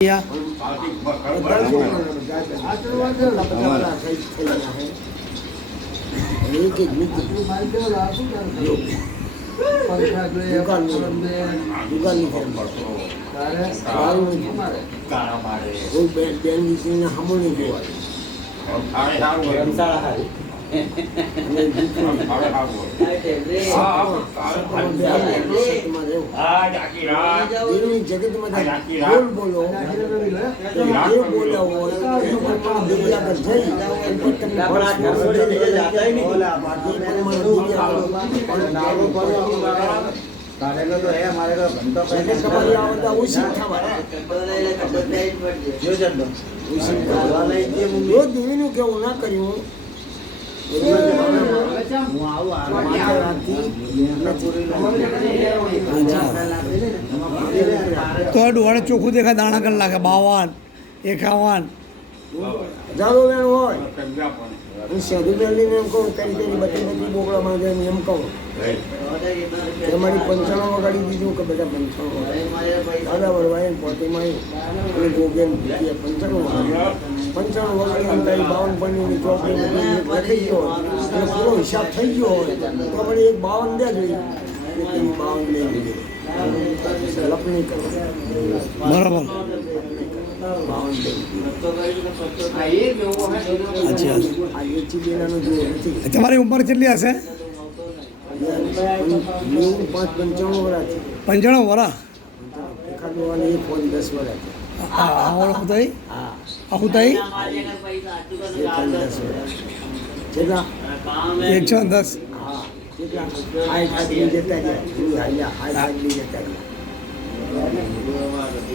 या जगत में बोलो तो है हमारे का घंटा केवू ना करूँ तो डोळे चोखू देखा दाणा कर लागे 52 51 जानो वेण होय શેડ્યુ વેલ્ડિંગ એમ કહું કરી બધી બોકડા માં જઈને એમ કહું તમારી 95 વગાડી દીધું કે બધા 95 દાદા વડવાય પોતીમાં અને ગોગેન 95 વગાડી અંતાઈ 52 પણની ચોકડી લખી ગયો અને પૂરો હિસાબ થઈ ગયો હોય તો આપણે એક 52 દે જોઈએ 52 લઈ લીધી લપણી કરો બરાબર તમારી ઉંમર કેટલી હશે? 95 વર્ષ 95 વર્ષ આવું થઈ 110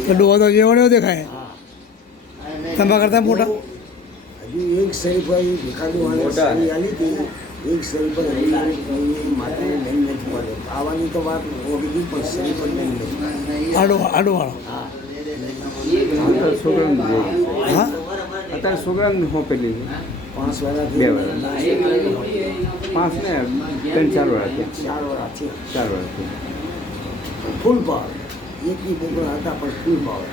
તો ડોહો તો જેવડો દેખાય તમારા કરતા મોટા હજુ એક શરીફ ભિખારી આલી હતી એક શરીફ માતા લઈ નથી પડે આવવાની તો વાત ઓગી પણ શરીફ લઈ નથી આડો વાળો હા અત્યારે છોકરાને સોંપેલી છે 5 વર્ષ 2 વર્ષ 5 ને 3-4 વર્ષ 4 વર્ષ ફૂલ પાવર એકની બોકડા હતા પણ ફૂલ પાવર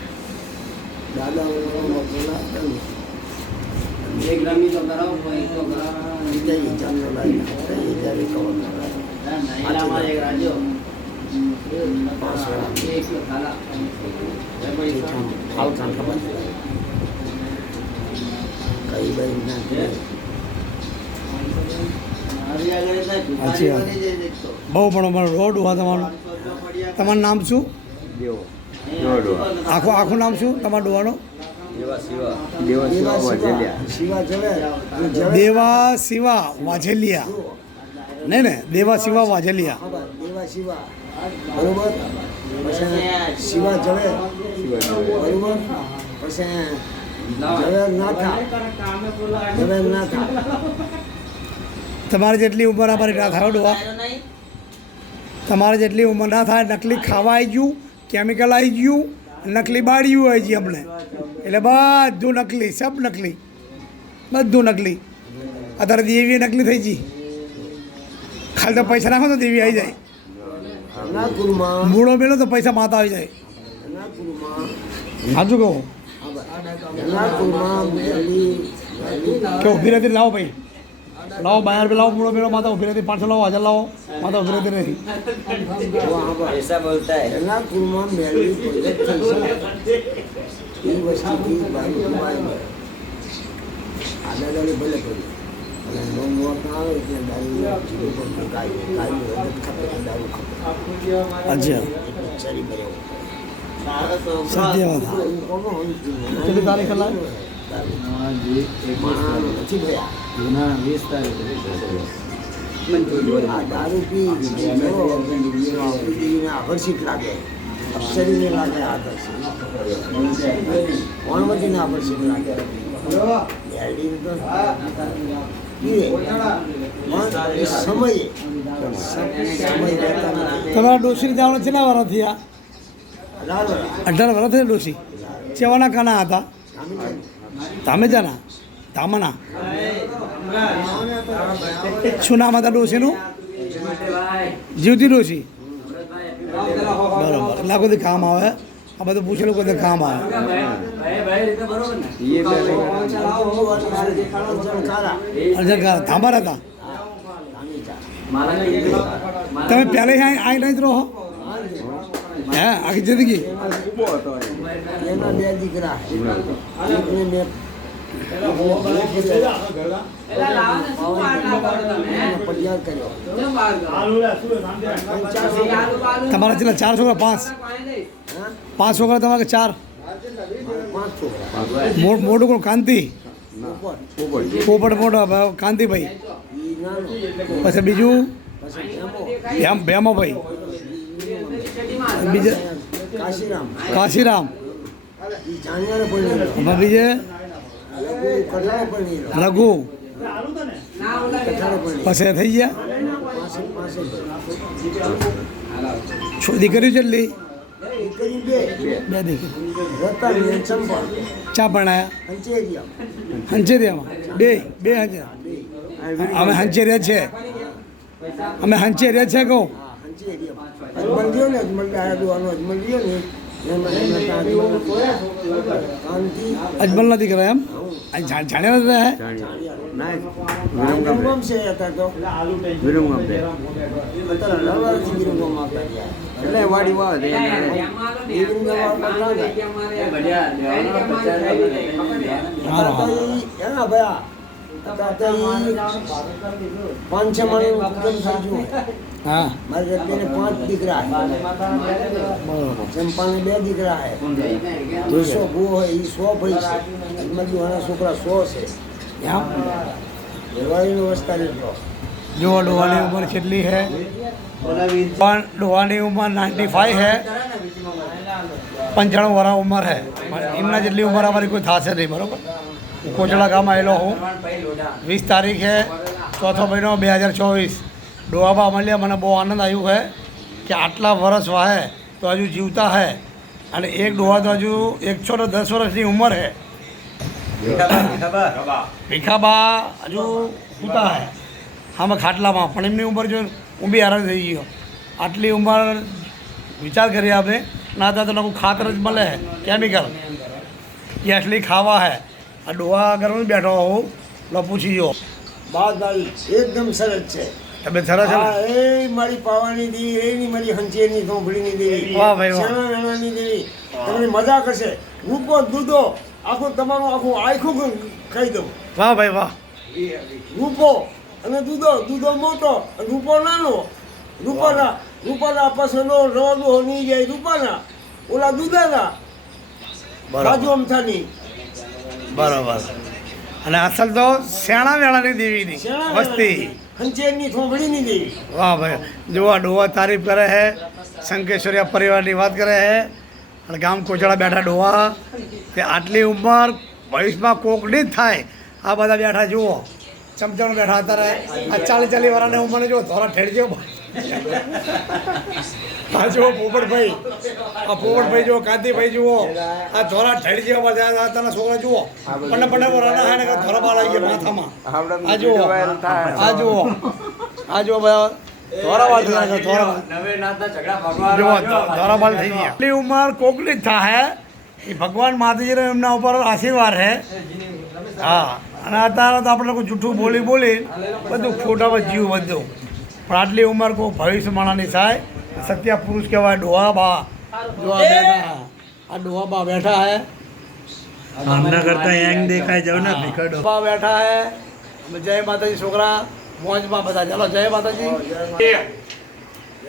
દાદા બોલા એક રમી તો કરાવો કોઈ તો ચાલો લાવી એક રાજ્યો 5 વર્ષ એક ખાલા આવતા ખબર કઈ ભાઈ ના બહુ પણ અમારો રોડ હોવા તમારું નામ શું? આખું નામ શું તમારા ડોવાનો? દેવા શિવા વાઘેલિયા નહીં ને? દેવા શિવા વાઘેલિયા દેવા શિવા બરોબર પછી શિવા જવે બરોબર પછી જવેરનાથા તમારે જેટલી ઉંમર અમારી ના થાય ડોવા, તમારે જેટલી ઉંમર ના થાય નકલી ખાવા આવી ગયું, કેમિકલ આવી ગયું, નકલી બાળ્યું આવી ગઈ અમને, એટલે બધું નકલી, સબ નકલી, બધું નકલી. અત્યારે દેવી નકલી થઈ ગઈ, ખાલી તો પૈસા નાખો તો દેવી આવી જાય, મૂળો મેળો તો પૈસા માતા આવી જાય. સાચું કહું કે ઉભી રહેતી લાવો ભાઈ, લાવો 12 રૂપિયા લાવો, મૂળો મેળો માતા ઉભી રહેતી, 500 લાવો, 1000 લાવો, માતા ઉભી રહેતી નહીં. ऐसा बोलता है એના કુલમાં મેળવી પ્રોજેક્ટ થઈ છે એ વસ્તુથી આદાદાની ભલે કરી અને લોન વોટ આવે એટલે દારૂ જીવો પણ કાયમ ખપે દારૂ ખપે અચ્છા ચરી ભર્યો સત્ય વાત. કેટલી તારીખ કલાક નથી ભર્યા 20 तारीख આ દારૂ પી આકર્ષિત લાગે, અક્ષરીને લાગે આકર્ષિત, કોણવતીને આકર્ષિત લાગે, મેરડીને તો પીવે સમયે સમય રહેતા નથી. તમારા ડોશી જવાનું કેટલા વર્ષ થયા? 18 વર્ષ થયા ડોશી. ચેવાના કાના હતા? તામેજાના તામાના. શું નામ હતા ડોશીનું? જીવતી ડોશી. બરાબર, એટલા બધી કામ આવે. આ બધું પૂછેલું કોઈ કામ આવે ये पहले અર્જન થાંભા હતા તમે પહેલે અહીં નહીં જ રહો હે આખી જિંદગી ઊભો હતો એ. એના બે દીકરા એકને મેં ફરિયાદ કર્યો તમારા છેલ્લા 4 છોકરા 5 5 છોકરા તમારે 4 5 છોકરા મોટું કોણ કાંતિ ઉપર પોપટ મોટો કાંતિભાઈ ઈ નાનો પછી બીજું પછી એમો ભેમાભાઈ બીજે કાશીરામ કાશીરામ ઈ જાન્યુઆરી પડેલો બીજે કઠાળે પડેલો રઘુ કઠાળે પડેલો પછી થઈ ગયા પાસે દીકરીઓ કેટલી દીકરી બે 2 દીકરી રતન ને ચંપા ચા ભણાયા અંચેરિયા હંચેરિયામાં બે હંચે અમે હંચેરિયા છે અમે હંચેરિયા છે કહું હા અંચેરિયા અજમલ ગયો ને અજમલ આયા દુવાનો અજમલ ગયો ને એમાં એના ત્યાં કાંતિ અજમલના દીકરા એમ અહીં જાણ્યા નથી રહ્યા ના વિરમગામ ગમ છે હતા તો વિરમગામ બે અત્યારે લડવાથી ગીરંગોમાં આવતા રહ્યા એટલે વાડી વાવ છે એના ભયા પાંચ છ માણસ ઉત્તમ થઈ ગયું હા મારી બેને 5 દીકરા ચંપાને 2 દીકરા હે 200 ભૂ હોય એ 100 ભાઈ છે અજમલજીવાના છોકરા 100 છે એમ દેવાળીનો વસ્તા એટલો જો ડોવાની ઉંમર કેટલી है પણ ડોવાની ઉંમર 95 है 95 વર્ષ ઉંમર है એમના જેટલી ઉંમર અમારી કોઈ થશે નહીં બરોબર હું કોચડા ગામ આવેલો હું 20 તારીખ है 4થો મહિનો 2024 ડોહાબા મળ્યા મને બહુ આનંદ આવ્યું है કે આટલા વર્ષ વાહે તો હજુ જીવતા है અને એક ડોહા તો હજુ 110 વર્ષની ઉંમર है ભીખાબા હજુ સૂતા है આમાં ખાટલામાં પણ એમની ઉંમર જો હું બી હેરાન થઈ ગયો આટલી ઉંમર વિચાર કરીએ આપણે ના તો લોકો ખાતર જ મળે કેમિકલ એ એટલી ખાવા હે આ ડોહા આગળ હું બેઠો હોઉં લો પૂછી જો બાદ ભાઈ એકદમ સરસ છે તમે સરસ છે ને? હા, એ મારી પાવાની દેવી એની મારી હંચેરની થોભડીની દેવી વાહ ભાઈ વાહ. સેના વેણાની દેવી તમને મજા કરશે રૂપો દૂધો આખું તમારું આખું ખાઈ દઉં વાહ ભાઈ વાહ રૂપો અને દૂધો મોટો અને રૂપો નાનો રૂપાના પાછળનો રવાનો નહીં જાય રૂપાના ઓલા દૂધાના બાજુ અમથાની બરાબર અને અસલ તો શેણા વેણાની દેવીની વસ્તી હંચેરની થોભડીની દેવી વાહ ભાઈ જો આ ડોહા તારીફ કરે છે શંકેશ્વરિયા પરિવારની વાત કરે છે અને ગામ કોચડા બેઠા ડોહા કે આટલી ઉંમર ભવિષ્યમાં કોકની જ થાય આ બધા બેઠા જુઓ ચમચાણ બેઠા અત્યારે આ 40 વર્ષની ઉંમરે જો ધોરા ઠેડજો આ જુઓ પોપટભાઈ આ પોપટભાઈ જુઓ કાંતિભાઈ જુઓ આ ધોરા ઠેડજો બધા તને છોકરા જુઓ પંડે વરાના થાય ને ધોરા બાળ આવી ગયા માથામાં આ જુઓ આ જુઓ આ જુઓ બધા ધોરાવાળ થઈ ગયા ધોરાવાળ થઈ ગયા એટલી ઉંમર કોકની જ થાય એ ભગવાન માતાજીનો એમના ઉપર આશીર્વાદ છે હા અને અત્યારે તો આપણે લોકો જૂઠું બોલી બધું ખોટામાં જીવ બધું પણ આટલી ઉંમર કોઈ ભવિષ્ય માણાની થાય સત્ય પુરુષ કહેવાય ડોહાબા જો આ બેઠા આ ડોહાબા બેઠા હે આમના કરતા યંગ દેખાય જાવ ને ભીખડો ડોહાબા બેઠા હે જય માતાજી છોકરા મોજમાં બધા ચાલો જય માતાજી